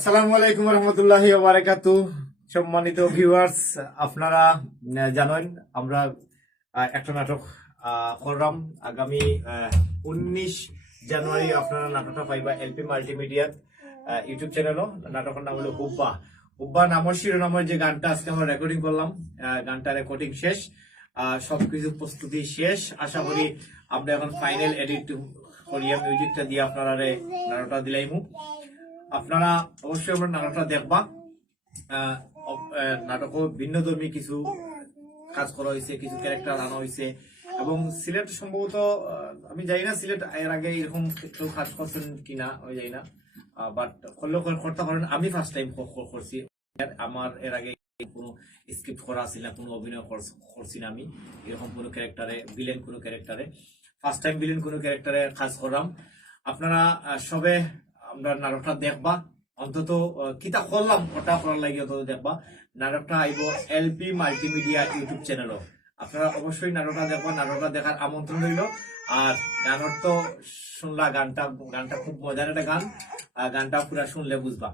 আসসালামু আলাইকুম রহমতুল্লাহ বারাকাতু। সম্মানিত ভিউয়ার্স আপনারা জানেন, আমরা একটা নাটক করলাম। আগামী উনিশ জানুয়ারি আপনারা নাটকটা পাইবা এলপি মাল্টিমিডিয়ার ইউটিউব চ্যানেলও। নাটকের নাম হলো হুব্বা। হুব্বা নামের শিরোনামের যে গানটা আজকে আমরা রেকর্ডিং করলাম গানটা রেকর্ডিং শেষ সবকিছু প্রস্তুতি শেষ। আশা করি আমরা এখন ফাইনাল এডিট করিয়া মিউজিকটা দিয়ে আপনারা নাটকটা দিলাইমু। আপনারা অবশ্যই আমরা নাটকটা দেখবা। নাটকও ভিন্ন ধর্মী কিছু কাজ করা হয়েছে, কিছু ক্যারেক্টার আনা হয়েছে। এবং সিলেট সম্ভবত আমি জানি না সিলেট এর আগে এরকম কেউ কাজ করছেন কিনা, আমি জানি না। বাট করলেও কর- করতে পারেন। আমি ফার্স্ট টাইম করছি। আমার এর আগে কোনো স্ক্রিপ্ট করা ছিল না, কোনো অভিনয় কর- করছি না আমি। এরকম কোনো ক্যারেক্টারে ভিলেন কোনো ক্যারেক্টারে ফার্স্ট টাইম ভিলেন কোনো ক্যারেক্টারে কাজ করলাম। আপনারা সবে আমরা নাটকটা দেখবা। অন্তত কিতা করলাম, ওটা করার লাগে অন্তত দেখবা। নাটকটা আইব এলপি মাল্টিমিডিয়া ইউটিউব চ্যানেলও। আপনারা অবশ্যই নাটকটা দেখবা, নাটকটা দেখার আমন্ত্রণ রইল। আর গানের তো শুনলা, গানটা গানটা খুব মজার একটা গান। গানটা পুরা শুনলে বুঝবা।